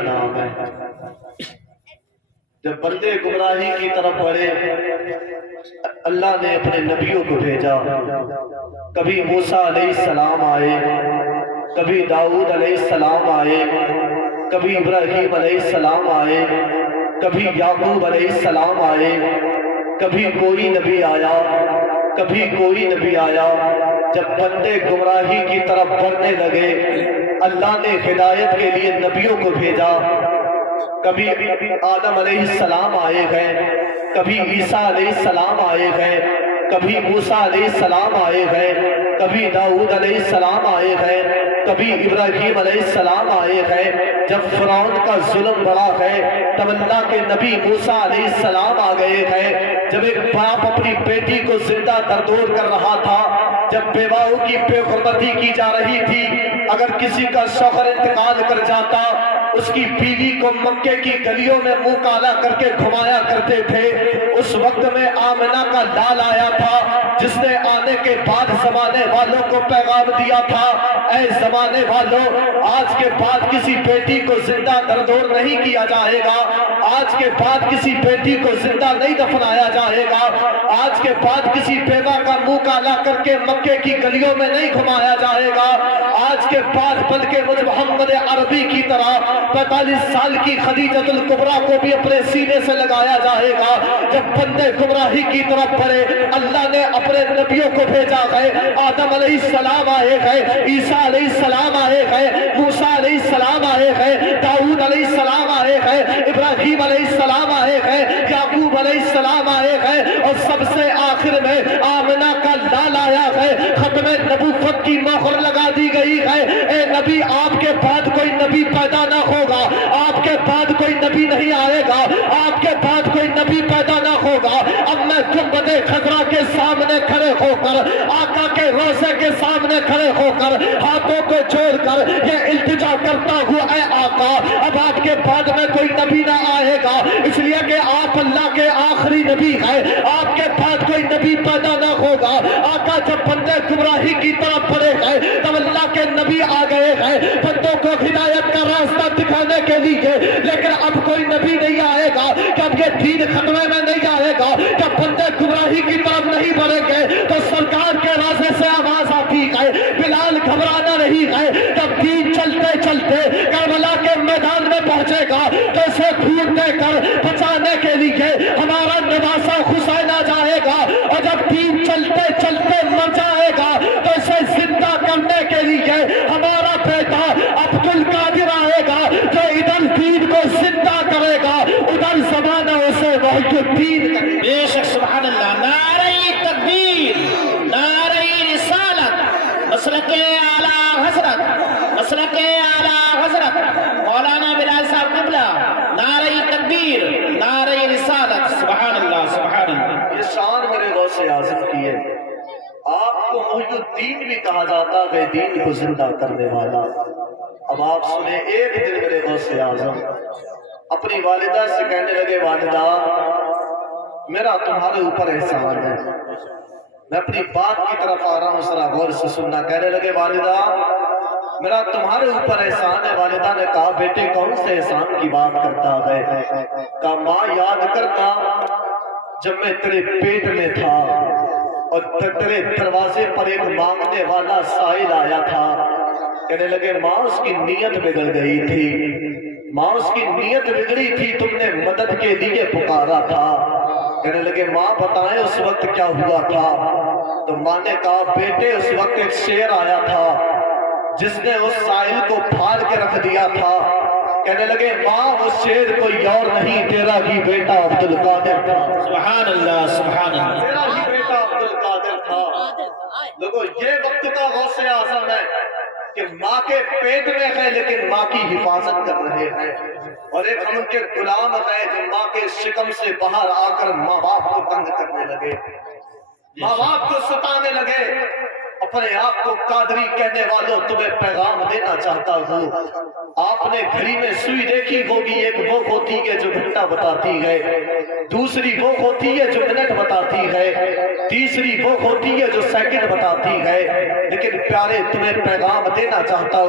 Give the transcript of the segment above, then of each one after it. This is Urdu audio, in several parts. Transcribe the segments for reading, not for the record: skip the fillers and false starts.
کا نام ہے۔ جب بندے گمراہی کی طرف بڑھے اللہ نے اپنے نبیوں کو بھیجا، کبھی موسیٰ علیہ السلام آئے، کبھی داؤد علیہ السلام آئے، کبھی ابراہیم علیہ السلام آئے، کبھی یعقوب علیہ السلام آئے، کبھی کوئی نبی آیا، کبھی کوئی نبی آیا۔ جب بندے گمراہی کی طرف بڑھنے لگے اللہ نے ہدایت کے لیے نبیوں کو بھیجا۔ کبھی آدم علیہ السلام آئے گئے، کبھی عیسیٰ علیہ السلام آئے گئے، کبھی موسیٰ علیہ السلام آئے گئے، کبھی داؤد علیہ السلام آئے گئے، کبھی ابراہیم علیہ السلام آئے گئے۔ جب فرعون کا ظلم بڑا ہے تب اللہ کے نبی موسیٰ علیہ السلام آ گئے ہیں۔ جب ایک باپ اپنی بیٹی کو زندہ دردور کر رہا تھا، جب بیواؤں کی بے حرمتی کی جا رہی تھی، اگر کسی کا شوہر انتقال کر جاتا اس کی بیوی کو مکے کی گلیوں میں منہ کالا کر کے گھمایا کرتے تھے۔ اس وقت میں آمنہ کا لال آیا تھا جس نے آنے کے بعد زمانے والوں کو پیغام دیا تھا، اے زمانے والوں، آج کے بعد کسی بیٹی کو زندہ دردور نہیں کیا جائے گا، آج کے بعد کسی بیٹی کو زندہ نہیں دفنایا جائے گا، آج کے بعد کسی بیوہ کا منہ کالا کر کے مکے کی گلیوں میں نہیں گھمایا جائے گا، آج کے بعد بلکہ مجھ محمد عربی کی طرح 45 سال کی خدیجۃ الکبریٰ کو بھی اپنے سینے سے لگایا جائے گا۔ جب بندے گمراہی کی طرف بڑھے اللہ نے اپنے نبیوں کو بھیجا گئے، آدم علیہ السلام آئے گئے، عیسیٰ علیہ السلام آئے گئے، موسیٰ علیہ السلام آئے گئے، داؤد علیہ السلام آئے گئے، ابراہیم علیہ السلام آئے گئے، یعقوب علیہ السلام آئے گئے، اور سب سے آخر میں آمنہ کا لال آیا ہے، ختم نبوت کی مہر لگا دی گئی ہے۔ اے نبی، آپ کے بعد کوئی نبی پیدا نہ ہوگا، آپ کے بعد کوئی نبی نہیں آئے گا، آپ کے بعد کوئی نبی پیدا نہ ہوگا۔ اب میں گنبد خضرا کے سامنے کھڑے ہو کر، آقا کے روضے کے سامنے کھڑے ہو کر، ہاتھوں کو جوڑ کر یہ التجا کرتا ہوں، اے آقا، اب آپ کے بعد میں کوئی نبی نہ آئے گا، اس لیے کہ آپ اللہ کے آخری نبی ہیں، آپ کے بعد کوئی نبی پیدا نہ ہوگا۔ آقا جب بندے گمراہی کی طرف بڑھے گئے تب اللہ کے نبی آ گئے ہیں بندوں کو ہدایت کا راستہ دکھانے کے لیے، لیکن اب کوئی نبی نہیں آئے گا، جب یہ دین خطرے میں نہیں آئے گا، جب بندے گمراہی کی طرف نہیں بڑھیں گے تو سرکار کے راستے سے آواز آتی ہے، بلال گھبرانا نہیں ہے۔ جب دین چلتے چلتے کربلا کے میدان میں پہنچے گا تو اسے پھوٹ دے کر بچانے کے لیے ہمارا نواسا حسین آ جائے گا، اور جب دین چلتے چلتے مر جائے گا تو اسے زندہ کرنے کے لیے ہمارا بیٹا عبد القادر آئے گا، جو ادھر دین کو زندہ کرے گا ادھر زمانہ اسے وحی الدین کرے گا۔ بے شک سبحان اللہ، نعرہ تکبیر، نعرہ رسالت، مسلک اعلیٰ حضرت، مسلک اعلیٰ حضرت مولانا بلال صاحب قبلہ، نعرہ تکبیر، نعرہ رسالت، سبحان اللہ سبحان اللہ۔ یہ شان میرے غوث اعظم کی ہے۔ آپ کو محی الدین بھی کہا جاتا ہے، دین کو زندہ کرنے والا۔ اب آپ سنیں، ایک دن میرے غوث اعظم اپنی والدہ سے کہنے لگے، والدہ میرا تمہارے اوپر احسان ہے، میں اپنی بات کی طرف آ رہا ہوں، ذرا غور سے سننا۔ کہنے لگے، والدہ میرا تمہارے اوپر احسان ہے۔ والدہ نے کہا، بیٹے کون سے احسان کی بات کرتا ہے؟ کہا، ماں یاد کرتا جب میں تیرے پیٹ میں تھا اور تیرے دروازے پر ایک مانگنے والا سائل آیا تھا۔ کہنے لگے، ماں اس کی نیت بگڑ گئی تھی، ماں اس کی نیت بگڑی تھی، تم نے مدد کے لیے پکارا تھا۔ کہنے لگے، ماں بتائیں اس وقت کیا ہوا تھا؟ تو ماں نے کہا، بیٹے اس وقت ایک شیر آیا تھا جس نے اس سائل کو پھاڑ کے رکھ دیا تھا۔ کہنے لگے، ماں اس شیر کوئی اور نہیں، تیرا ہی بیٹا عبد القادر تھا۔ سبحان اللہ سبحان اللہ۔ تیرا ہی بیٹا عبد القادر تھا۔ لوگوں، یہ وقت کا غوث اعظم ہے کہ ماں کے پیٹ میں ہے لیکن ماں کی حفاظت کر رہے ہیں، اور ایک ہم ان کے غلام ہیں جو ماں کے شکم سے باہر آ کر ماں باپ کو تنگ کرنے لگے، ماں باپ کو ستانے لگے۔ اپنے آپ کو قادری کہنے والوں، تمہیں پیغام دینا چاہتا ہوں۔ آپ نے گھڑی میں سوئی دیکھی ہوگی، ایک وہ ہوتی ہے جو گھنٹہ بتاتی ہے، دوسری وہ ہوتی ہے جو منٹ بتاتی ہے، تیسری وہ ہوتی ہے جو سیکنڈ بتاتی ہے۔ لیکن پیارے، تمہیں پیغام دینا چاہتا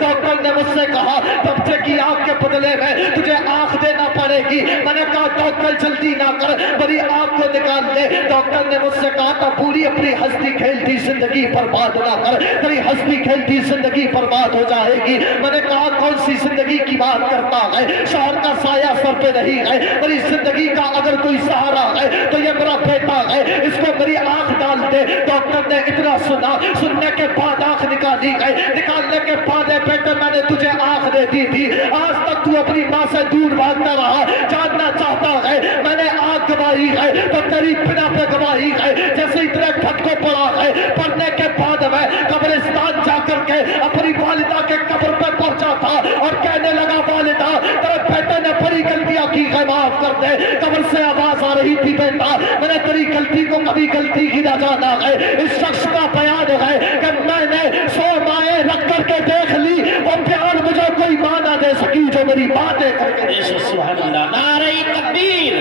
ڈاکٹر نے مجھ سے کہا بچے کی آنکھ کے بدلے میں تجھے آنکھ دینا پڑے گی۔ میں نے کہا ڈاکٹر جلدی نہ کر، میری آنکھ کو نکال دے۔ ڈاکٹر نے مجھ سے کہا تھا پوری اپنی ہستی کھیلتی زندگی برباد نہ کر، تیری ہستی کھیلتی زندگی برباد ہو جائے گی۔ میں نے کہا کون سی زندگی کی بات کرتا ہے؟ شوہر کا سایہ سر پہ نہیں ہے، میری زندگی کا اگر کوئی سہارا ہے تو یہ میرا بیٹا ہے، اس کو میری آنکھ ڈال دے۔ ڈاکٹر نے اتنا سنا، سننے کے بعد آنکھ نکالی گئی، نکالنے کے بعد بیٹے میں نے تجھے آنکھ دے دی تھی، آج تک تو اپنی ماں سے دور بھاگتا رہا، جاننا چاہتا ہے میں نے آنکھ گوائی ہے تو تیری بنا پہ گواہی ہے، جیسے اتنے گھٹ کو پڑا ہے۔ پڑھنے کے بعد میں قبرستان جا کر کے اپنی والدہ کے قبر پہ پہنچا تھا اور کہنے لگا والدہ تیرے بیٹے نے بڑی غلطیاں کی ہے، معاف کر دے۔ قبر سے آواز آ رہی تھی بیٹا میں نے تیری غلطی کو کبھی غلطی ہی نہ جانا ہے۔ اس شخص کا بیان ہے کہ میں نے 100 مائیں رکھ کر کے دیکھ لی، وہ پیار مجھے کوئی ماں نہ دے سکی جو میری ماں دے کر کے۔ سبحان اللہ، نعرہ تکبیر،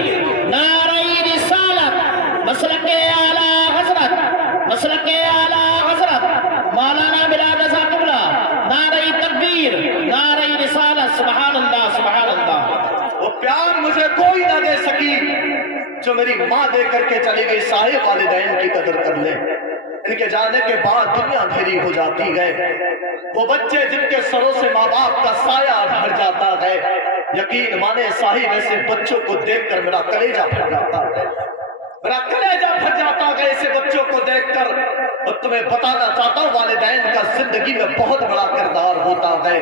نعرہ رسالت، مسلک اعلیٰ حضرت، مسلک اعلیٰ حضرت مولانا بلال رضا قبلہ، نعرہ تکبیر، نعرہ رسالت، سبحان اللہ سبحان اللہ۔ وہ پیار مجھے کوئی نہ دے سکی جو میری ماں دے کر کے چلی گئی۔ صاحب والدین کی قدر کر لیں، ان کے جانے کے بعد دنیا اندھیری ہو جاتی ہے۔ وہ بچے جن کے سروں سے ماں باپ کا سایہ ہٹ جاتا ہے، یقین مانے صاحب ایسے بچوں کو دیکھ کر میرا کلیجہ پھٹ جاتا ہے، میرا کلیجہ پھٹ جاتا ہے ایسے بچوں کو دیکھ کر۔ اور تمہیں بتانا چاہتا ہوں والدین کا زندگی میں بہت بڑا کردار ہوتا ہے۔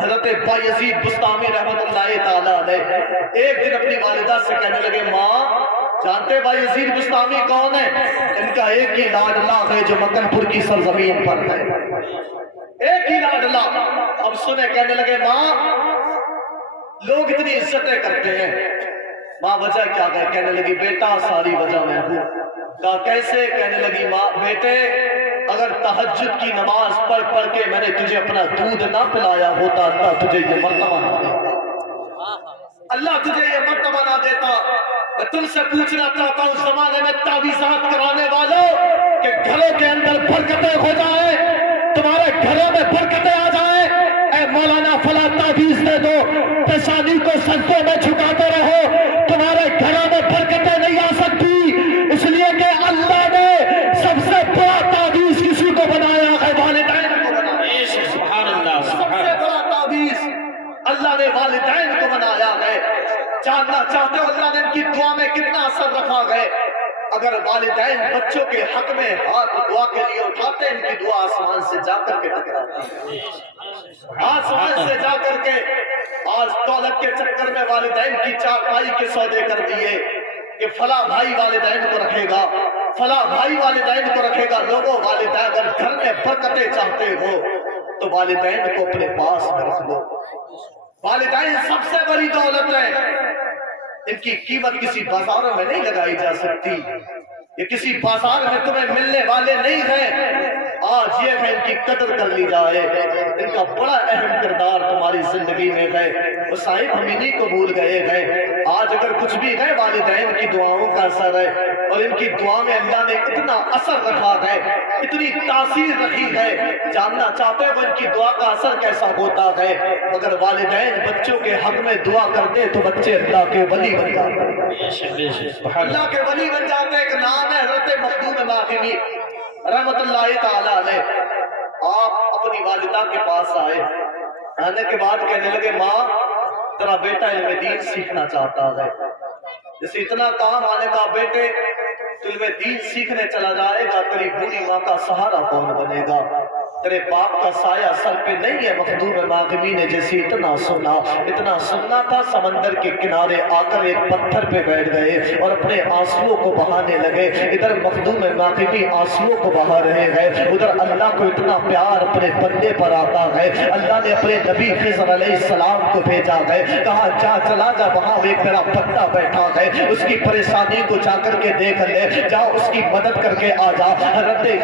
حضرت بایزید بستامی رحمت اللہ تعالیٰ علیہ ایک دن اپنی والدہ سے کہنے لگے ماں جانتے بایزید بستامی کون ہے؟ ان کا ایک ہی لاڈلا ہے جو مکن پور کی سرزمین پر ہے، ایک ہی لاڈلا۔ اب سنے کہنے لگے ماں لوگ اتنی عزتیں کرتے ہیں، ماں وجہ کیا ہے؟ کہنے لگی بیٹا ساری وجہ میں ہوں۔ کہا کیسے؟ کہنے لگی ماں بیٹے اگر تہجد کی نماز پڑھ پڑھ کے میں نے تجھے اپنا دودھ نہ پلایا ہوتا اللہ تجھے یہ مرتبہ نہ دیتا، اللہ تجھے یہ مرتبہ نہ دیتا۔ میں تم سے پوچھنا چاہتا ہوں زمانے میں تعویذات کرانے والوں کہ گھروں کے اندر برکتیں ہو جائیں، تمہارے گھروں میں برکتیں آ جائیں، اے مولانا فلاں تعویذ دے دو، پیشانی کو سجدوں میں جھکاتے رہو، تمہارے گھروں میں برکتیں نہیں آ سکتی، اس لیے کہ اللہ نے سب سے بڑا تعویذ کسی کو بنایا ہے؟ والدین کو بنایا۔ سبحان اللہ سب سبحان سے اللہ۔ بڑا تعویذ اللہ نے والدین کو بنایا ہے۔ جاننا چاہتے ہو اللہ نے ان کی دعا میں کتنا اثر رکھا ہے؟ اگر والدین بچوں کے حق میں ہاتھ دعا کے لیے اٹھاتے ان کی دعا آسمان سے جا کر کے ٹکراتی ہے، آسمان سے جا کر کے۔ آج دولت کے چکر میں والدین کی چارپائی کے سودے کر دیے کہ فلاں بھائی والدین کو رکھے گا، فلاں بھائی والدین کو رکھے گا۔ لوگوں والدین اگر گھر میں برکتیں چاہتے ہو تو والدین کو اپنے پاس میں رکھ لو۔ والدین سب سے بڑی دولت ہے، ان کی قیمت کسی بازاروں میں نہیں لگائی جا سکتی، یہ کسی بازار میں تمہیں ملنے والے نہیں ہیں۔ آج یہ ہے ان کی قدر کر لی جائے، ان کا بڑا اہم کردار تمہاری زندگی میں ہے۔ وہ صاحب ہم انہی کو بھول گئے ہیں۔ آج اگر کچھ بھی ہے والدین کی دعاؤں کا اثر ہے، اور ان کی دعا میں اللہ نے اتنا اثر رکھا ہے، اتنی تاثیر رکھی ہے۔ جاننا چاہتے ہیں وہ ان کی دعا کا اثر کیسا ہوتا ہے؟ اگر والدین بچوں کے حق میں دعا کرتے تو بچے اللہ کے ولی بن جاتے، اللہ کے ولی بن جاتے۔ ایک نام ہے حضرت مخدوم ماخمی رحمت اللہ تعالیٰ علیہ۔ آپ اپنی والدہ کے پاس آئے، آنے کے بعد کہنے لگے ماں تیرا بیٹا علم دین سیکھنا چاہتا ہے۔ جیسے اتنا کام آنے کا بیٹے تو علم دین سیکھنے چلا جائے گا، تیری بوڑھی ماں کا سہارا کون بنے گا؟ تیرے باپ کا سایہ سر پہ نہیں ہے۔ مخدوم ماخمی نے جیسے اتنا سننا تھا، سمندر کے کنارے آ کر ایک پتھر پہ بیٹھ گئے اور اپنے آنسوؤں کو بہانے لگے۔ ادھر مخدوم ماخمی آنسوؤں کو بہا رہے ہیں، ادھر اللہ کو اتنا پیار اپنے بندے پر آتا ہے۔ اللہ نے اپنے نبی خضر علیہ السلام کو بھیجا ہے، کہا جا چلا جا، وہاں ایک میرا بندہ بیٹھا ہے، اس کی پریشانی کو جا کر کے دیکھ لے، جا اس کی مدد کر کے آ جا۔ حضرت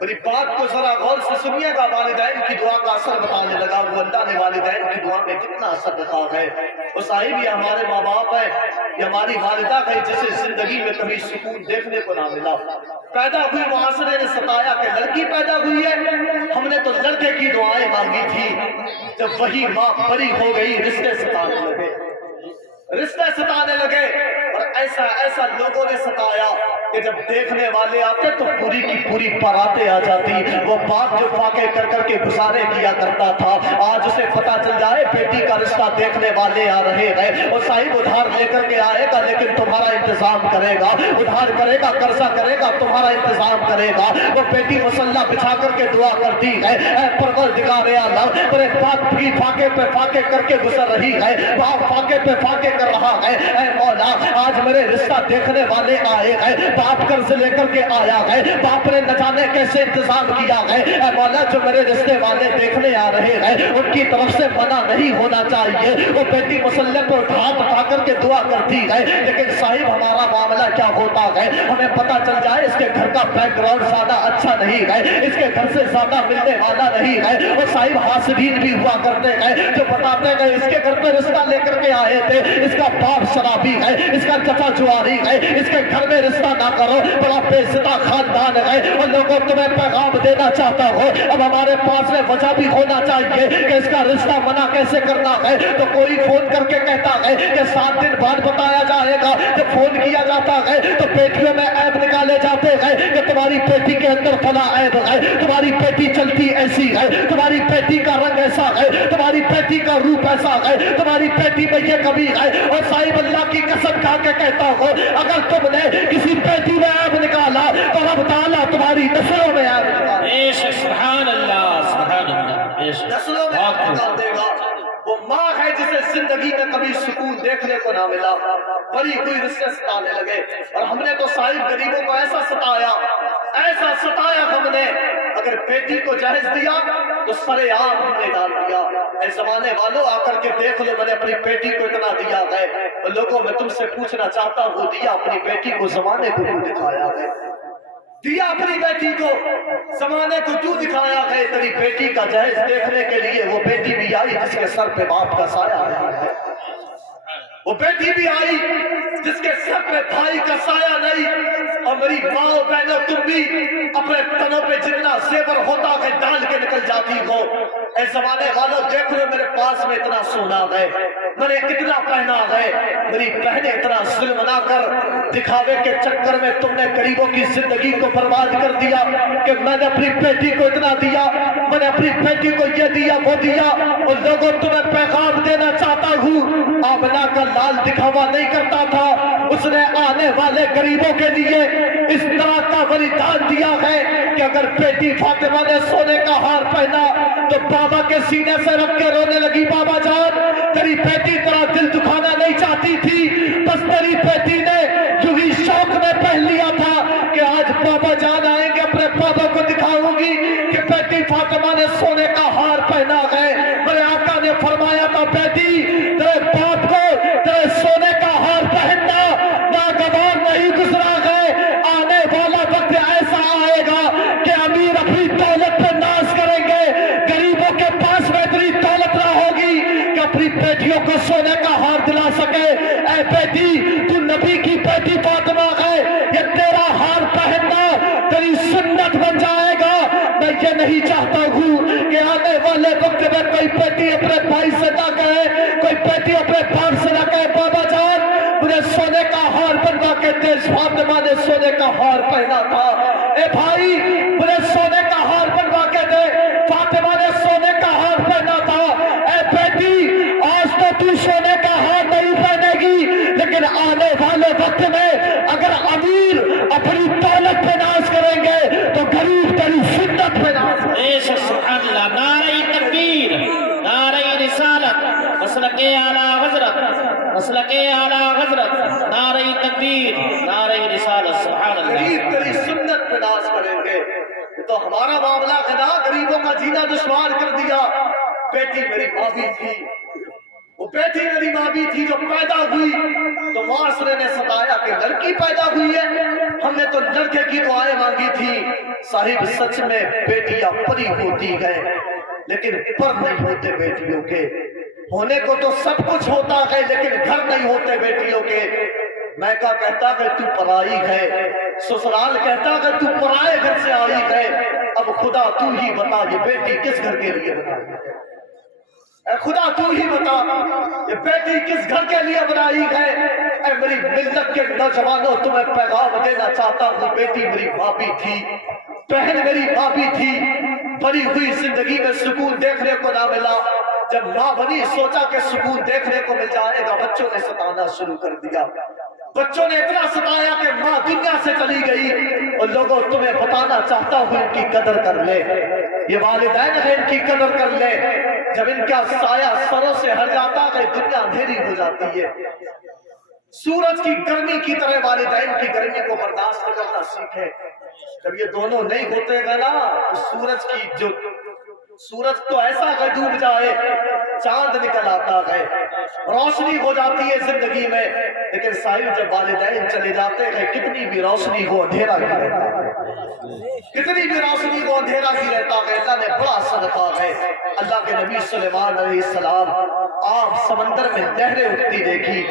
میری بات کو ذرا غور سے سنیے گا. والدین کی دعا کا اثر بتانے لگا. وہ اللہ نے والدین کی دعا میں کتنا اثر رکھا ہے. وہ صاحب یہ ہمارے ماں باپ ہے, یہ ہماری والدہ ہے جسے زندگی میں کبھی سکون دیکھنے کو نہ ملا. پیدا ہوئی معاشرے نے ستایا کہ لڑکی پیدا ہوئی ہے, ہم نے تو لڑکے کی دعائیں مانگی تھی. جب وہی ماں بڑی ہو گئی رشتے ستانے لگے, رشتے ستانے لگے. اور ایسا ایسا لوگوں نے ستایا کہ جب دیکھنے والے آتے تو پوری کی پوری باراتیں آ جاتی. وہ باپ جو فاقے کر کر کے گزارے کیا کرتا تھا, آج اسے پتا چل جائے بیٹی کا رشتہ دیکھنے والے آ رہے ہیں. اور صاحب ادھار لے کر کے آئے گا لیکن تمہارا انتظام کرے گا, ادھار کرے گا, قرضہ کرے گا, تمہارا انتظام کرے گا. وہ بیٹی مسلح بچھا کر کے دعا کرتی ہے, اے پروردگار عالم, میرے باپ کی فاقے پہ فاقے کر کے گزر رہی ہے, باپ فاقے پہ فاقے کر رہا ہے. اے مولا آج میرے رشتہ دیکھنے والے آئے ہیں, باپ قرض لے کر کے آیا ہے, باپ نے نہ جانے کیسے انتظام کیا ہے. اے مولا جو میرے رشتے والے دیکھنے آ رہے ہیں ان کی طرف سے منع نہیں ہونا چاہیے. وہ بیٹی مسلح کو ہاتھ اٹھا کر کے دعا کرتی ہے. لیکن صاحب ہمارا معاملہ کیا ہوتا ہے, ہمیں پتا چل جائے اس کے گھر کا بیک گراؤنڈ زیادہ اچھا نہیں ہے, اس کے گھر سے زیادہ ملنے والا نہیں ہے. اور صاحب حاسدین بھی ہوا کرتے ہیں جو بتاتے ہیں اس کے گھر پہ رشتہ لے کر کے آئے تھے, اس کا باپ شرابی ہے, اس کا چچا جواری ہے, اس کے گھر میں رشتہ نہ کرو, بڑا بے عزتہ خاندان ہے. اور لوگوں تمہیں پیغام دینا چاہتا ہو, اب ہمارے پاس میں وجہ بھی ہونا چاہیے کہ اس کا رشتہ منع کیسے کرنا ہے. تو کوئی فون کر کے کہتا ہے کہ 7 دن بعد بتایا جائے گا. جب فون کیا جاتا ہے تو بیٹیوں میں عیب نکالے جاتے ہیں کہ تمہاری بیٹی کے اندر فلاں عیب ہے, تمہاری بیٹی چلتی ایسی ہے, تمہاری بیٹی کا رنگ ایسا ہے, تمہاری بیٹی کا روپ ایسا ہے, تمہاری بیٹی میں یہ کمی ہے. اور صاحب اللہ کی قسم کھا کے کہتا ہو, اگر تم نے کسی بیٹی میں عیب نکالا تو رب تعالیٰ تمہاری نسلوں میں عیب نکالے. سبحان اللہ, سبحان اللہ, نسلوں میں عیب نکال دے گا. وہ ماں ہے جسے زندگی میں کبھی سکون دیکھنے کو نہ ملا, بڑی ہوئی رشتے ستانے لگے. اور ہم نے تو صاحب غریبوں کو ایسا ستایا, ایسا ستایا ہم نے, اگر بیٹی کو جہیز دیا تو سرے عام ہم نے ڈال دیا. اے زمانے والوں آ کر کے دیکھ لو, میں نے اپنی بیٹی کو اتنا دیا ہے. اور لوگوں میں تم سے پوچھنا چاہتا ہوں, دیا اپنی بیٹی کو زمانے کو کیوں دکھایا ہے؟ دیا اپنی بیٹی کو زمانے کو کیوں دکھایا ہے؟ تیری بیٹی کا جہیز دیکھنے کے لیے وہ بیٹی بھی آئی جس کے سر پہ باپ کا سایہ ہے, وہ بیٹی بھی آئی جس کے سر پہ بھائی کا سایہ نہیں. اور میری ماں بہنوں تم بھی اپنے تنوں پہ جتنا زیور ہوتا ہے ڈال کے نکل جاتی ہو. اے زمانے والوں دیکھ لو, میرے پاس میں اتنا سونا ہے, میں نے کتنا پہنا ہے. میری بہنیں اتنا ظلم نہ کر, دکھاوے کے چکر میں تم نے غریبوں کی زندگی کو برباد کر دیا کہ میں نے اپنی بیٹی کو اتنا دیا, میں نے اپنی بیٹی کو یہ دیا وہ دیا. اور لوگوں تمہیں پیغام دینا چاہتا ہوں, آمنہ کا لال دکھاوا نہیں کرتا تھا, اس نے آنے والے غریبوں کے لیے اس طرح کا بلیدان دیا ہے کہ اگر بیٹی فاطمہ نے سونے کا ہار پہنا تو بابا کے سینے سے رکھ کے رونے لگی, بابا جان تیری بیٹی تیرا دل دکھانا نہیں چاہتی تھی, بس تیری بیٹی نے یوں ہی شوق میں پہن لیا تھا کہ آج بابا جان آئیں گے, اپنے بابا کو دکھاؤں گی کہ بیٹی فاطمہ نے سونے کا ہار پہنا ہے. میرے آقا نے فرمایا تھا, بیٹی تیرے باپ کو تیرے سونے کا ہار پہننا ناگوار نہیں گزرا ہے. آنے والا وقت ایسا آئے گا کہ امیر اپنی دولت پہ ناز کریں گے, غریبوں کے پاس میں اتنی دولت نہ ہوگی کہ اپنی بیٹیوں کو سونے کا ہار دلا سکے. اے بیٹی تو نبی کی بیٹی فاطمہ ہے, یہ تیرا ہار پہننا تیری سنت بن جائے گا. میں یہ نہیں چاہتا ہوں کہ آنے والے وقت میں کوئی بیٹی اپنے بھائی سے نہ کہے, کوئی بیٹی اپنے باپ سے نہ کہے, بابا جان مجھے سونے کا ہار بنوا کے دے, فاطمہ نے سونے کا ہار پہنا تھا. اے بھائی مجھے سونے کا ہار بنوا کے دے, فاطمہ نے سونے کا ہار پہنا تھا. اے بیٹی آج تو تو سونے کا ہار نہیں پہنے گی, لیکن آنے والے وقت میں اگر امیر اپنی دولت پہ ناز کریں گے تو غریب تیری شدت پہ ناز کریں گے. سبحان اللہ, نعرہ تکبیر, نعرہ رسالت, مسلک اعلیٰ حضرت, مسلک اعلیٰ حضرت, نعرہ تکبیر, نعرہ رسالت, سبحان اللہ. غریب تیری سنت پہ ناز کریں گے. یہ تو ہمارا معاملہ ہے نا, غریبوں کا جینا دشوار کر دیا. بیٹی میری ماں بھی تھی, وہ بیٹی میری ماں بھی تھی جو پیدا ہوئی تو معاشرے نے ستایا کہ لڑکی پیدا ہوئی ہے، ہم نے تو لڑکے کی دعائیں مانگی تھی۔ صاحب سچ میں بیٹیاں پری ہوتی ہیں لیکن پر نہیں ہوتے بیٹیوں کے، ہونے کو تو سب کچھ ہوتا ہے لیکن گھر نہیں ہوتے بیٹیوں کے۔ میکا کہتا کہ تو پرائی ہے، سسرال کہتا کہ تو پرائے گھر سے آئی ہے، اب خدا تو ہی بتا یہ بیٹی کس گھر کے لیے بنائی ہے؟ اے خدا تو ہی بتا یہ بیٹی کس گھر کے لیے بنائی ہے؟ اے میری ملت کے نوجوانوں تمہیں پیغام دینا چاہتا ہوں، بیٹی میری ماں بھی تھی، بہن میری ماں بھی تھی، بڑی ہوئی زندگی میں سکون دیکھنے کو نہ ملا، جب ماں بنی سوچا کہ سکون دیکھنے کو مل جائے گا، بچوں نے ستانا شروع کر دیا، بچوں نے اتنا ستایا کہ ماں دنیا سے چلی گئی۔ اور لوگوں تمہیں بتانا چاہتا ہوں ان کی قدر کر لے، یہ والدین ہیں ان کی قدر کر لے، جب ان کا سایہ سروں سے ہٹ جاتا ہے دنیا اندھیری ہو جاتی ہے۔ سورج کی گرمی کی طرح والدین کی گرمی کو برداشت کرنا سیکھے، جب یہ دونوں نہیں ہوتے گا نا تو سورج تو ایسا کہ ڈوب جائے، چاند نکل آتا ہے، روشنی ہو جاتی ہے زندگی میں، لیکن صاحب جب والدین چلے جاتے ہیں کتنی بھی روشنی ہو اندھیرا ہی رہتا ہے، کتنی بھی روشنی ہو اندھیرا ہی رہتا ہے۔ اللہ نے بڑا صدقہ ہے، اللہ کے نبی سلیمان علیہ السلام آپ سمندر میں لہریں اٹھتی دیکھی،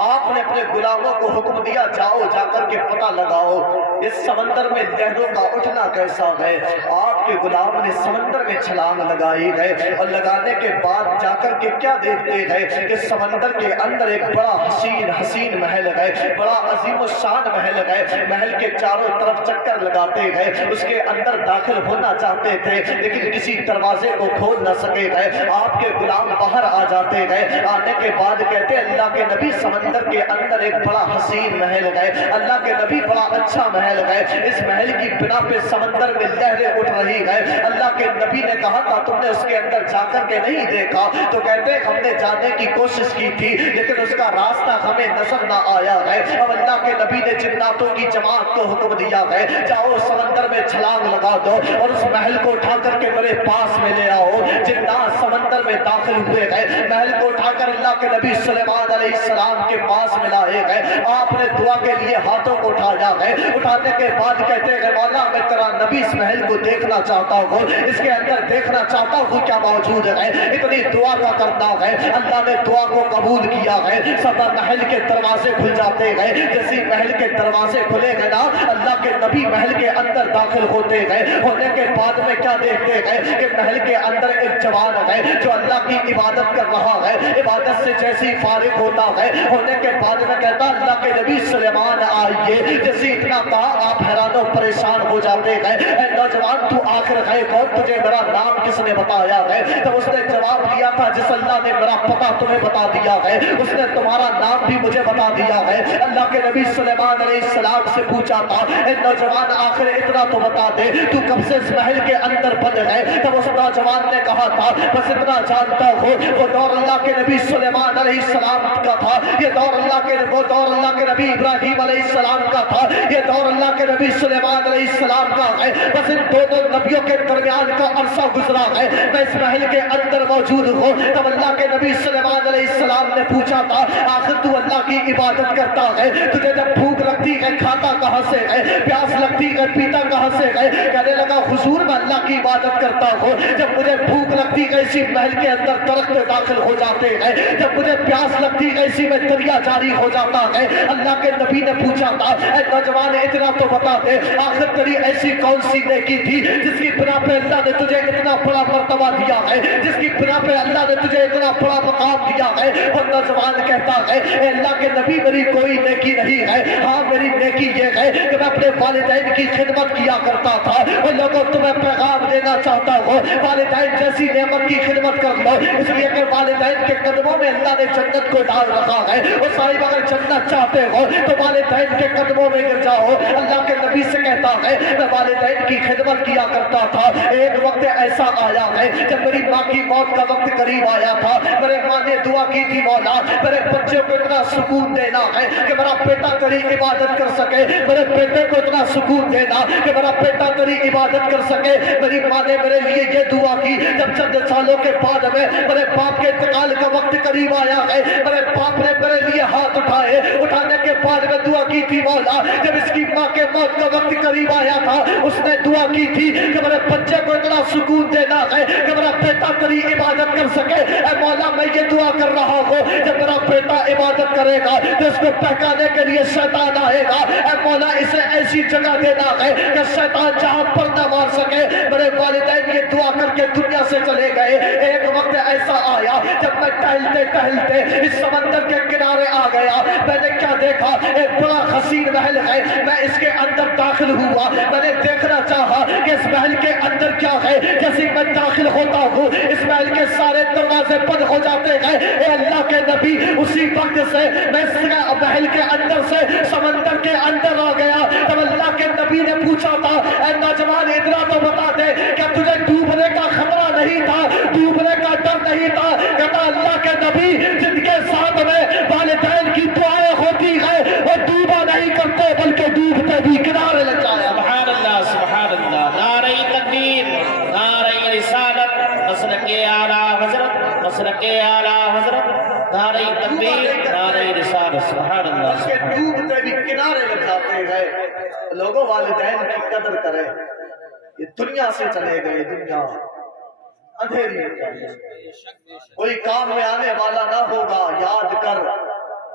آپ نے اپنے غلاموں کو حکم دیا جاؤ جا کر کے پتہ لگاؤ اس سمندر میں لہروں کا اٹھنا کیسا ہے۔ آپ کے غلام نے سمندر میں چھلانگ لگائی ہے اور لگانے کے بعد جا کر کے کیا دیکھتے ہیں کہ سمندر کے اندر ایک بڑا حسین محل ہے، بڑا عظیم و شان محل ہے، محل کے چاروں طرف چکر لگاتے ہیں، اس کے اندر داخل ہونا چاہتے تھے لیکن کسی دروازے کو کھول نہ سکے گئے۔ آپ کے غلام باہر آ جاتے ہیں، آنے کے بعد کہتے اللہ کے نبی سمندر کے اندر ایک بڑا حسین محل ہے، اللہ کے نبی بڑا اچھا محل ہے، اس محل کی بنا پہ سمندر میں لہریں اٹھ رہی ہے۔ اللہ کے نبی نے کہا تھا تم نے اس کے اندر جا کر کے نہیں دیکھا؟ تو کہتے ہیں ہم نے جانے کی کوشش کی تھی لیکن اس کا راستہ ہمیں نظر نہ آیا ہے۔ اب اللہ کے نبی نے جناتوں کی جماعت کو حکم دیا ہے جاؤ سمندر میں چھلانگ لگا دو اور اس محل کو اٹھا کر کے میرے پاس میں لے آؤ۔ جنات سمندر میں داخل ہوئے گئے، محل کو اٹھا کر اللہ کے نبی سلیمان علیہ السلام کے پاس میں لائے گئے، آپ نے دعا کے لیے ہاتھوں کو اٹھایا ہے، اٹھانے کے بعد کہتے ہیں مولا میں تیرا نبی اس محل کو دیکھنا چاہتا ہوں، اس کے اندر دیکھنا چاہتا ہوں کیا موجود ہے، اتنی دعا کا کرنا ہے۔ اللہ نے دعا کو قبول کیا ہے، سب محل کے دروازے کھل جاتے ہیں، جیسے محل کے دروازے کھلے گئے نا اللہ کے نبی محل کے اندر داخل ہوتے ہیں، ہونے کے بعد میں کیا دیکھتے ہیں کہ محل کے اندر ایک جوان ہے جو اللہ کی عبادت کر رہا ہے، عبادت سے جیسی فارغ ہوتا ہے، ہونے کے بعد میں کہتا اللہ کے نبی سلیمان آئیے، جیسے اتنا کہا آپ حیران و پریشان ہو جاتے ہیں، اے نوجوان تو آخر ہے کون، تجھے میرا نام کس نے بتایا ہے؟ تب اس نے جواب دیا تھا جس اللہ نے میرا پتہ تمہیں بتا دیا ہے اس نے تمہارا نام بھی مجھے بتا دیا ہے۔ اللہ کے نبی سلیمان علیہ السلام سے پوچھا تھا اے نوجوان آخر اتنا تو بتا دے تو کب سے اس محل کے اندر بند ہے؟ تب اس نوجوان نے کہا تھا بس اتنا جانتا ہوں وہ دور اللہ کے نبی سلیمان علیہ السلام کا تھا، یہ دور وہ دور اللہ کے نبی ابراہیم علیہ السلام کا تھا، یہ دور اللہ کے نبی سلیمان علیہ السلام کا ہے، بس ان دونوں نبیوں کے درمیان کا عرصہ گزرا ہے، میں اس محل کے اندر موجود ہوں۔ تب اللہ کے نبی سلیمان علیہ السلام نے پوچھا تھا آخر تو اللہ کی عبادت کرتا ہے، تجھے جب بھوک لگتی ہے کھاتا کہاں سے ہے، پیاس لگتی ہے پیتا کہاں سے ہے؟ کہنے لگا حضور میں اللہ کی عبادت کرتا ہوں، جب مجھے بھوک لگتی ہے اسی محل کے اندر درخت داخل ہو جاتے ہیں، جب مجھے پیاس لگتی ہے اسی میں دریا جاری ہو جاتا ہے۔ اللہ کے نبی نے پوچھا تھا اے نوجوان اتنا تو بتا دے آخر تیری ایسی کون سی نیکی تھی جس کی بنا پہ اللہ نے تجھے اتنا بڑا مرتبہ دیا ہے، جس کی بنا پہ اللہ نے تجھے اتنا بڑا مقام دیا ہے؟ اور نوجوان کہتا ہے اے اللہ کے نبی میری کوئی نیکی نہیں ہے، ہاں میری نیکی یہ ہے کہ میں اپنے والدین کی خدمت کیا کرتا تھا۔ اور لوگوں تمہیں پیغام دینا چاہتا ہوں والدین جیسی نعمت کی خدمت کر لو، اس لیے کہ والدین کے قدموں میں اللہ نے جنت کو ڈال رکھا ہے، اور صاحب اگر جنت چاہتے ہو تو والدین کے قدموں میں گر جاؤ۔ اللہ کے نبی سے کہتا ہے میں والدین کی خدمت کیا کرتا تھا، ایک وقت ایسا آیا ہے جب میری ماں کی موت کا وقت قریب آیا تھا، میرے ماں نے دعا کی تھی مولا میرے بچے کو اتنا سکون دینا ہے کہ میرا بیٹا تیری عبادت کر سکے، میرے بیٹے کو اتنا سکون دینا کہ میرا بیٹا تیری عبادت کر سکے، میری ماں نے میرے لیے یہ دعا کی جب چند سالوں کے بعد میں میرے باپ کے انتقال کا وقت قریب آیا ہے، میرے باپ نے میرے لیے ہاتھ اٹھائے، اٹھانے کے بعد میں دعا کی تھی مولا جب اس کی ماں کے موت کا وقت قریب آیا تھا اس نے دعا کی تھی کہ میرے بچے کو اتنا سکون دینا ہے کہ میرا بیٹا تیری عبادت کر سکے۔ اے مولا میں یہ دعا کر رہا ہوں جب میرا بیٹا عبادت کرے گا تو اس کو بہکانے کے لیے شیطان آئے گا، اے مولا اسے ایسی جگہ دینا ہے کہ شیطان جہاں پر نہ مار سکے۔ میرے والدین یہ دعا کر کے دنیا سے چلے گئے۔ ایک وقت ایسا آیا جب میں ٹہلتے ٹہلتے اس سمندر کے کنارے آ گیا، میں نے کیا دیکھا، ایک بڑا حسین محل ہے، میں اس کے اندر داخل ہوا، میں نے دیکھنا چاہا کہ اس محل کے اندر کیا ہے۔ جیسے میں داخل ہوتا ہوں اس محل کے سارے دروازے بند ہو جاتے ہیں۔ اے اللہ کے نبی اسی وقت سے میں اس محل کے اندر سے سمندر کے اندر آ گیا۔ جب اللہ کے نبی نے پوچھا تھا اے نوجوان اتنا تو بتا دے کیا تجھے ڈوبنے کا خطرہ نہیں تھا، ڈوبنے کا ڈر نہیں تھا؟ کہتا اللہ کے نبی جن کے ساتھ میں والدین کی دعائیں ہوتی ہیں وہ ڈوبا نہیں کرتے بلکہ ڈوبتے بھی کنارے لے جایا۔ سبحان اللہ سبحان اللہ، نعرہ تکبیر، نعرہ رسالت، مسلک اعلیٰ حضرت، مسلک اعلیٰ حضرت، نعرہ تکبیر، نعرہ رسالت، سبحان اللہ بلکہ ڈوبتے بھی کنارے لے جاتے ہیں۔ لوگوں والدین کی قدر کریں، یہ دنیا سے چلے گئے، دنیا اندھیری ہو جائے، کوئی کام میں آنے والا نہ ہوگا۔ یاد کر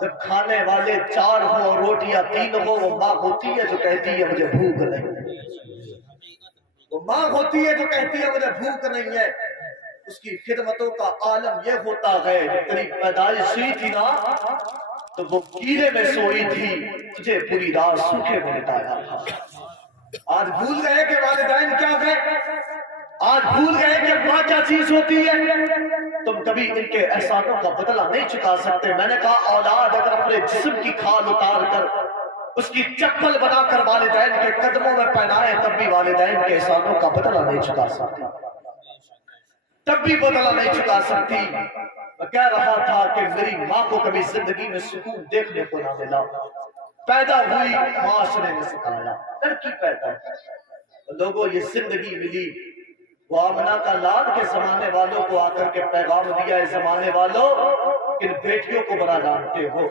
جب کھانے والے 4 ہو اور روٹیاں 3 ہو، وہ ماں ہوتی ہے جو کہتی ہے مجھے بھوک نہیں، وہ ماں ہوتی ہے جو کہتی ہے مجھے بھوک نہیں ہے۔ اس کی خدمتوں کا عالم یہ ہوتا ہے جب تیری پیدائش ہوئی تھی نا تو وہ کیلے میں سوئی تھی، تجھے پوری رات سوکھے میں لٹایا تھا۔ آج بھول گئے کہ والدین کیا ہے، آج بھول گئے کہ ماں کیا چیز ہوتی ہے۔ تم کبھی ان کے احسانوں کا بدلہ نہیں چکا سکتے۔ میں نے کہا اولاد اگر اپنے جسم کی کھال اتار کر اس کی چپل بنا کر والدین کے قدموں میں پہنائے تب بھی والدین کے احسانوں کا بدلہ نہیں چکا سکتی، تب بھی بدلہ نہیں چکا سکتی۔ میں کہہ رہا تھا کہ میری ماں کو کبھی زندگی میں سکون دیکھنے کو نہ ملا، پیدا ہوئی معاشرے میں ستایا، لڑکی پیدا ہوئی، لوگوں یہ زندگی ملی۔ وہ آمنہ کا لال کے زمانے والوں کو آ کر کے پیغام دیا ہے، زمانے والوں کن بیٹیوں کو بڑا جانتے ہو،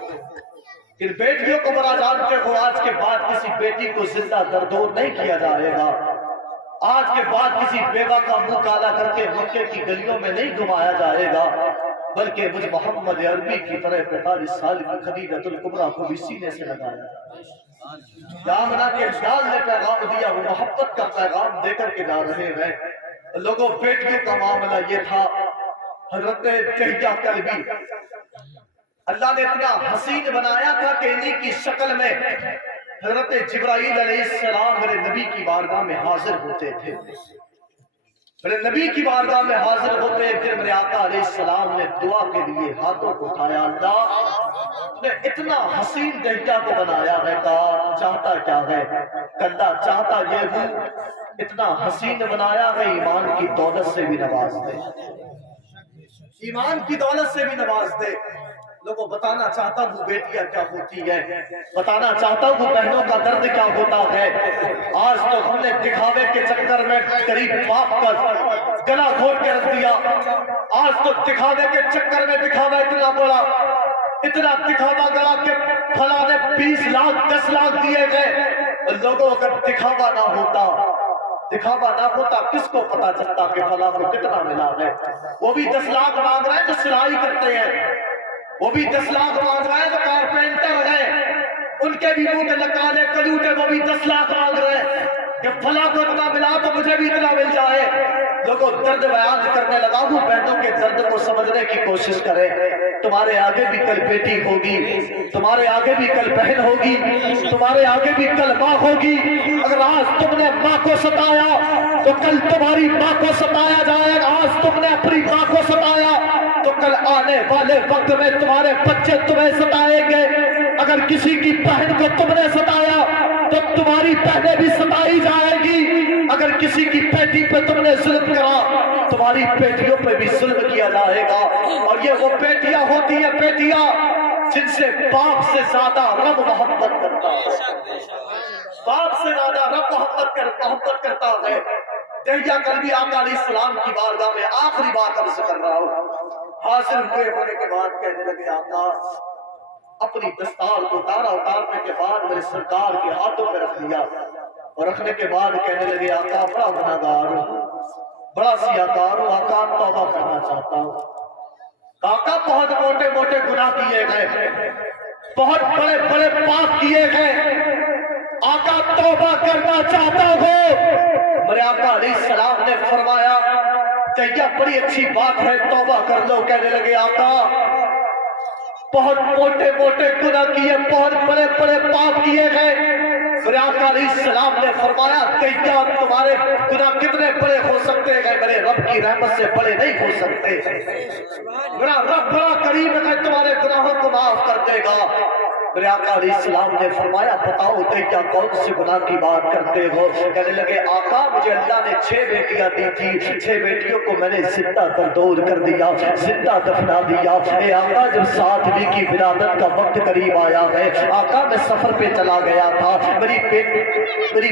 کن بیٹیوں کو بڑا جانتے ہو۔ آج کے بعد کسی بیٹی کو زندہ دردور نہیں کیا جائے گا، آج کے بعد کسی بیوہ کا منہ کالا کر کے مکے کی گلیوں میں نہیں گھمایا جائے گا، بلکہ مجھ محمد عربی کی طرح 45 سال کی خدیجۃ الکبریٰ کو بھی سینے سے لگایا۔ آمنہ کے لال نے پیغام دیا، وہ محبت کا پیغام دے کر کے جا رہے ہیں۔ لوگوں بیٹیوں کا معاملہ یہ تھا۔ حضرت دہیہ کلبی اللہ نے اتنا حسین بنایا تھا کہ انہی کی شکل میں حضرت جبرائیل علیہ السلام میرے نبی کی بارگاہ میں حاضر ہوتے تھے، میرے نبی کی بارگاہ میں حاضر ہوتے ہیں۔ پھر میرے آقا علیہ السلام نے دعا کے لیے ہاتھوں کو اٹھایا، اللہ نے اتنا حسین دہیہ کو بنایا ہے، کہا چاہتا کیا ہے؟ کہا چاہتا یہ ہوں اتنا حسین بنایا ہے ایمان کی دولت سے بھی نواز دے، ایمان کی دولت سے بھی نواز دے۔ لوگوں بتانا چاہتا ہوں بیٹیاں کیا ہوتی ہے، بتانا چاہتا ہوں بہنوں کا درد کیا ہوتا ہے۔ آج تو ہم نے دکھاوے کے چکر میں قریب باپ کا گلا گھونٹ کے رکھ دیا، آج تو دکھاوے کے چکر میں دکھاوا اتنا بڑا، اتنا دکھاوا گلا کہ فلاں نے 20 لاکھ 10 لاکھ دیے گئے۔ لوگوں اگر دکھاوا نہ ہوتا، دکھاوا نہ ہوتا کس کو پتا چلتا کہ فلاں کو کتنا ملا ہے؟ وہ بھی 10 لاکھ مانگ رہے ہیں تو سلائی کرتے ہیں، وہ بھی 10 لاکھ مانگ رہے ہیں تو کارپینٹر ہیں، ان کے بھی منہ میں لکالے کلوٹے، وہ بھی 10 لاکھ مانگ رہے ہیں کہ فلاں کو اتنا ملا تو مجھے بھی اتنا مل جائے۔ لوگوں درد بیان کرنے لگا ہوں، بہنوں کے درد کو سمجھنے کی کوشش کریں۔ تمہارے آگے بھی کل بیٹی ہوگی، تمہارے آگے بھی کل بہن ہوگی، تمہارے آگے بھی کل ماں ہوگی۔ اگر آج تم نے ماں کو ستایا تو کل تمہاری ماں کو ستایا جائے گا، آج تم نے اپنی ماں کو ستایا تو کل آنے والے وقت میں تمہارے بچے تمہیں ستائیں گے۔ اگر کسی کی بہن کو تم نے ستایا تو تمہاری بہنیں بھی ستائی جائے گی۔ اگر کسی کی بیٹی پہ تم نے ظلم کرا تمہاری بیٹیوں پہ بھی ظلم کیا جائے گا۔ اور یہ وہ بیٹیاں ہوتی ہیں، بیٹیاں جن سے باپ سے زیادہ رب محبت کرتا ہے، باپ سے زیادہ رب محبت کرتا ہے۔ دہیا قلبی آقا علیہ السلام کی بارگاہ میں آخری بات عرض کر رہا ہوں۔ حاضر ہوئے ہونے کے بعد کہنے لگے آقا اپنی دستار کو اتارنے کے بعد میرے سرکار کے ہاتھوں پہ رکھ لیا، اور رکھنے کے بعد کہنے لگے آقا بڑا گناہگار ہوں، بڑا سیاہکار ہوں، آقا توبہ کرنا چاہتا ہوں۔ آقا بہت موٹے موٹے گناہ کیے گئے، بہت بڑے بڑے پاپ کیے گئے، آقا توبہ کرنا چاہتا ہوں۔ میرے آقا علیہ السلام نے فرمایا کہ یہ بڑی اچھی بات ہے، توبہ کر لو۔ کہنے لگے آقا بہت موٹے موٹے گناہ کیے، بہت بڑے بڑے پاپ کیے گئے۔ میرے آقا علیہ السلام نے فرمایا کہ تمہارے گناہ کتنے بڑے ہو سکتے ہیں، میرے رب کی رحمت سے بڑے نہیں ہو سکتے۔ میرا رب بڑا کریم ہے، تمہارے گناہوں کو معاف کر دے گا۔ میرے آقا علیہ السلام نے فرمایا بتاؤ کیا کون سے گناہ کی بات کرتے ہو؟ کہنے لگے آقا مجھے اللہ نے 6 بیٹیاں دی تھی، 6 بیٹیوں کو میں نے زندہ تردور کر دیا، زندہ دفنا دیا۔ اے آقا جب 7ویں کی ولادت کا وقت قریب آیا ہے، آقا میں سفر پہ چلا گیا تھا، میری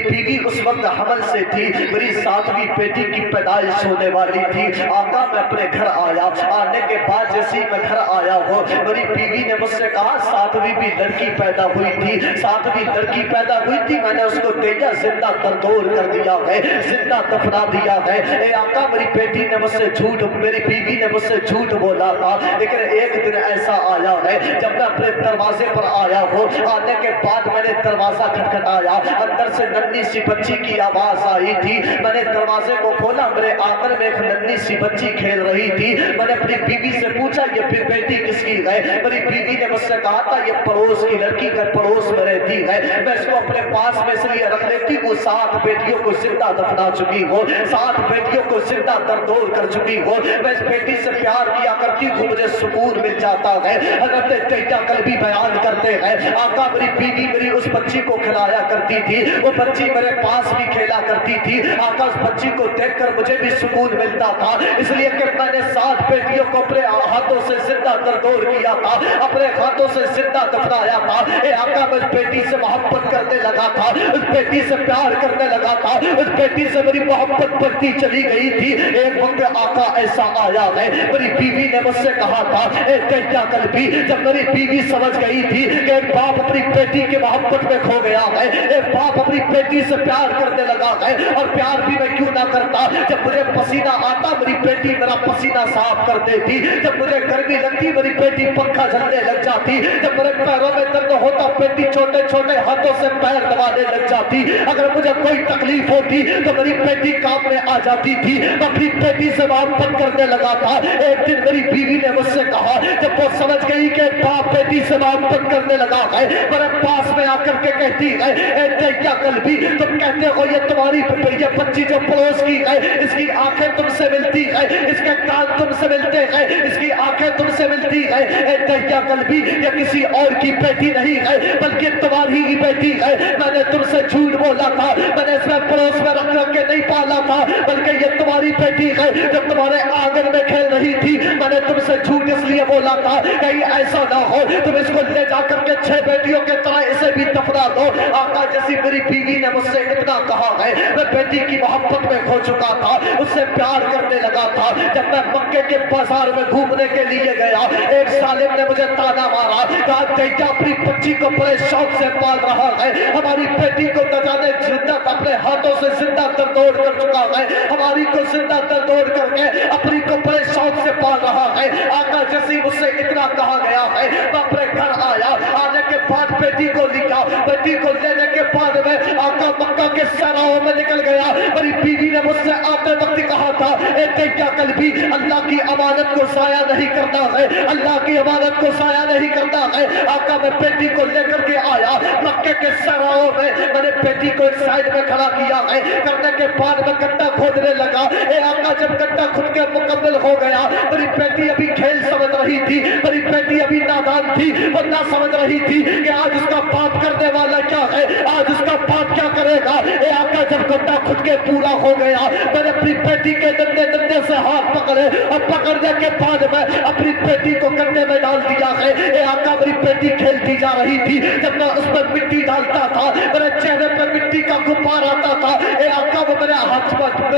بیوی اس وقت حمل سے تھی، میری 7ویں بیٹی کی پیدائش ہونے والی تھی۔ آقا میں اپنے گھر آیا، آنے کے بعد جیسے میں گھر آیا ہوں میری بیوی نے مجھ سے کہا 7ویں بھی لڑکی پیدا ہوئی تھی، 7ویں لڑکی پیدا ہوئی تھی، میں نے اس کو دیکھا زندہ تردور کر دیا ہے، زندہ دفنا دیا ہے۔ اے آقا میری بیٹی نے مجھ سے جھوٹ، میری بیوی نے مجھ سے جھوٹ بولا تھا، لیکن ایک دن ایسا آیا ہے جب میں اپنے دروازے پر آیا ہوں، آنے کے بعد میں نے دروازہ کھٹکھٹایا، اندر سے ننھی سی بچی کی آواز آئی تھی، میں نے دروازے کو کھولا، میرے آنگن میں ایک ننھی سی بچی کھیل رہی تھی۔ میں نے اپنی بیوی سے پوچھا یہ پھر بیٹی کس کی ہے؟ میری بیوی نے مجھ سے کہا تھا یہ پڑوس کی لڑکی کا پڑوس میں رہتی ہے، میں اس کو اپنے پاس میں اس لیے رکھ لیتی ہوں، 7 بیٹیوں کو زندہ دفنا چکی ہو، 7 بیٹیوں کو زندہ تردور کر چکی ہو، میں اس بیٹی سے پیار کیا کرتی ہوں، مجھے سکون مل جاتا ہے۔ حضرت دہیا قلبی بیان کرتے ہیں آقا میری بیوی میری اس بچی کو کھلایا کرتی تھی، وہ بچی میرے پاس بھی کھیلا کرتی تھی، آقا اس بچی کو دیکھ کر مجھے بھی سکون ملتا تھا، اس لیے کہ میں نے 7 بیٹیوں کو اپنے ہاتھوں سے زندہ تردور کیا تھا، اپنے ہاتھوں سے زندہ دفنایا تھا۔ اے آقا میں اس بیٹی سے محبت کرنے لگا تھا، اس بیٹی سے پیار کرنے لگا تھا، اس بیٹی سے میری محبت بڑھتی چلی گئی تھی۔ ایک وقت آقا ایسا آیا ہے میری بیوی نے مجھ سے کہا تھا اے دہیا قلبی، جب میری بیوی سمجھ گئی تھی کہ ایک باپ اپنی بیٹی کی محبت میں کھو گیا ہے، ایک باپ اپنی بیٹی سے پیار کرنے لگا ہے، اور پیار بھی میں کیوں نہ کرتا، جب مجھے پسینہ آتا میری بیٹی میرا پسینہ صاف کر دیتی، جب مجھے گرمی لگتی میری بیٹی پنکھا جھلنے لگ جاتی، جب میرے پیروں میں درد ہوتا بیٹی چھوٹے چھوٹے ہاتھوں سے پیر دبانے لگ جاتی، اگر مجھے کوئی تکلیف ہوتی تو میری بیٹی کام میں آ جاتی تھی، میں اپنی بیٹی سے محبت کرنے لگا تھا۔ ایک دن میری بیوی نے مجھ سے کہا جب وہ سمجھ گئی کہ باپ بیٹی سے محبت کرنے لگا ہے، میرے پاس میں آ کر کے کہتی ہے اے دہیا قلبی تم کہتے ہو یہ تمہاری یہ بچی جو پڑوس کی ہے اس کی آنکھیں تم سے ملتی ہے، اس کے کان تم سے ملتے ہیں، اس کی آنکھیں تم سے ملتی ہے، اے دہیا قلبی یہ کسی اور کی بیٹی نہیں ہے بلکہ تمہاری ہی بیٹی ہے، میں نے تم سے جھوٹ بولا تھا، میں نے اس میں پڑوس میں رکھ کے نہیں پالا تھا بلکہ یہ تمہاری بیٹی ہے، جب تمہارے آنگن میں کھیل رہی تھی میں نے تم سے جھوٹ اس لیے بولا تھا کہیں ایسا نہ ہو تم اس کو لے جا کر کے 6 بیٹیوں کے طرح اسے بھی دفنا دو۔ آقا جیسی میری بیوی نے مجھ سے اتنا کہا ہے میں بیٹی کی محبت میں کھو چکا تھا، اس سے پیار کرنے لگا تھا۔ جب میں مکے کے بازار میں گھومنے کے لیے گیا ایک ظالم نے مجھے تانا مارا، کہا دہیا اپنی بچی کو بڑے شوق سے پال رہا ہے، ہماری بیٹی کو دجانے زندہ اپنے ہاتھوں سے زندہ تردور کر چکا ہے، ہماری کو زندہ تردور کر کے اپنی کو بڑے شوق سے پال رہا ہے۔ آقا جیسی مجھ سے اتنا کہا گیا ہے میں اپنے گھر آیا، آنے کے بعد بیٹی کو لیا، بیٹی کو لینے کے بعد میں آقا مکہ کے صحراؤں میں نکل گیا۔ میری بیوی نے مجھ سے آتے وقت کہا تھا اے دہیا قلبی اللہ کی امانت کو ضائع نہیں کرنا ہے، اللہ کی امانت کو ضائع نہیں کرنا ہے۔ آقا میں بیٹی کو لے کر کے آیا مکے کے صحراؤں میں نے بیٹی کو ایک سائڈ میں کھڑا کیا ہے، کرنے کے بعد میں گڈھا کھودنے لگا۔ اے آقا جب گڈھا کھود کے مکمل ہو گیا میری بیٹی ابھی کھیل سمجھ رہی تھی، میری بیٹی ابھی نادان تھی، وہ نہ سمجھ رہی تھی کہ آج اس کا باپ کرنے والا کیا ہے، آج اس کا باپ کیا کرے گا۔ اے آقا جب گڈھا کھود کے پورا ہو گیا میں نے اپنی بیٹی کے دندے دندے سے ہاتھ پکڑے اور پکڑنے کے بعد میں اپنی بیٹی کو گڈھے میں ڈال دیا ہے۔ اے آقا میری بیٹی کھیلتی جا رہی تھی، جب میں اس پر مٹی ڈالتا تھا میرے چہرے پر مٹی کا غبار آتا تھا۔ اے آقا وہ میرے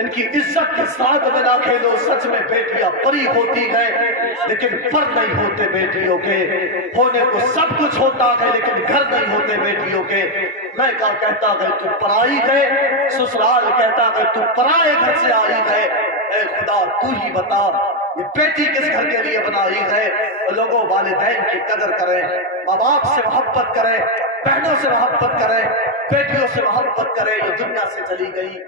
ان کی عزت کے ساتھ میں نہ کھیلو. سچ میں بیٹیاں پری ہوتی ہیں لیکن پر نہیں ہوتے بیٹیوں کے. ہونے کو سب کچھ ہوتا ہے لیکن گھر نہیں ہوتے بیٹیوں کے. میں کہتا ہے تو پرائی ہے, سسرال کہتا ہے تو پرائے گھر سے آئی ہے. اے خدا تو ہی بتا یہ بیٹی کس گھر کے لیے بنائی ہے. لوگوں والدین کی قدر کریں, ماں باپ سے محبت کریں, بہنوں سے محبت کریں, بیٹیوں سے محبت کریں. یہ دنیا سے چلی گئی,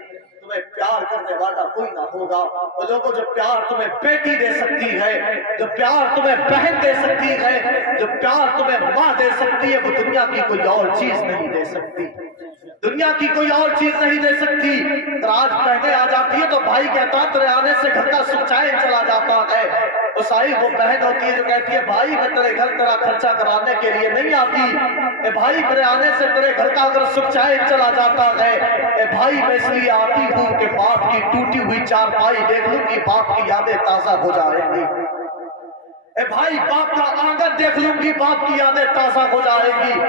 تمہیں پیار کرنے والا کوئی نہ ہوگا. اور لوگوں جو پیار تمہیں بیٹی دے سکتی ہے, جو پیار تمہیں بہن دے سکتی ہے, جو پیار تمہیں ماں دے سکتی ہے, وہ دنیا کی کوئی اور چیز نہیں دے سکتی. دنیا کی کوئی اور چیز نہیں دے سکتی. اگر آج بہنیں آ جاتی ہے تو بھائی کہتا تیرے آنے سے گھر کا سکھ چین چلا جاتا ہے. تو صحیح وہ بہن ہوتی ہے جو کہتی ہے بھائی میں تیرے گھر تیرا خرچہ کرانے کے لیے نہیں آتی. اے بھائی میرے آنے سے تیرے گھر کا اگر سکھ چین چلا جاتا ہے. اے بھائی میں اس لیے آتی ہوں کہ باپ کی ٹوٹی ہوئی چارپائی دیکھ لوں گی, باپ کی یادیں تازہ ہو جائیں گی. اے بھائی باپ کا آنگن دیکھ لوں گی, باپ کی یادیں تازہ ہو جائیں گی.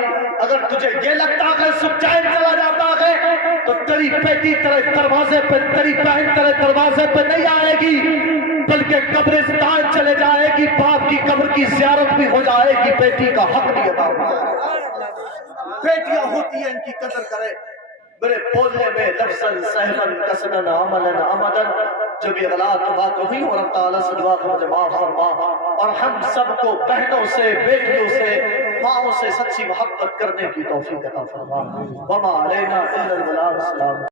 اگر تجھے یہ لگتا ہے سکھ چین چلا جاتا ہے تو تیری بیٹی تیرے دروازے پہ, تیری بہن تیرے دروازے پہ نہیں آئے گی بلکہ قبرستان چلے جائے گی. باپ کی قبر کی زیارت بھی ہو جائے گی, بیٹی کا حق بھی ادا ہو جائے گا. بیٹیاں ہوتی ہیں ان کی قدر کرے. میرے بولنے میں لفظاً سہلاً کسدن عملاً عمدن جو بھی غلط بات ہوئی اور اللہ تعالیٰ سے دعا کو مجھے معاف فرما, اور ہم سب کو بہنوں سے, بیٹیوں سے, ماؤں سے سچی محبت کرنے کی توفیق عطا فرما. وما علینا الا البلاغ. السلام.